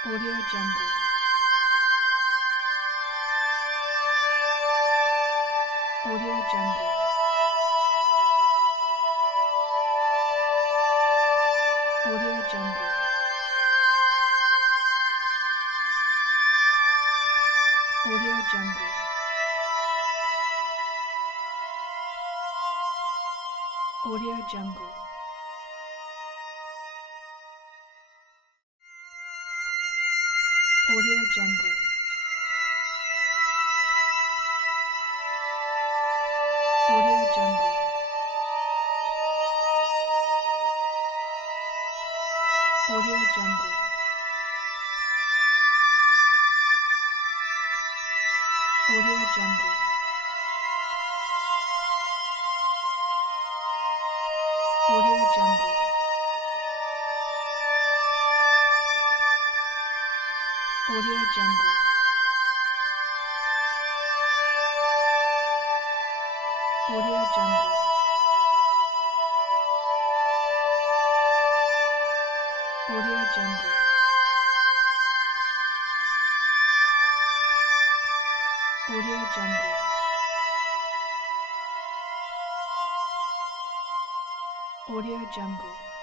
Audio Jungle. Audio Jungle. Audio Jungle. Audio Jungle. Audio Jungle. Audio Jungle. Audio Jungle. Audio Jungle. Audio Jungle. Audio Jungle. Audio Jungle. Audio Jungle. Audio Jungle. Audio Jungle. Audio Jungle.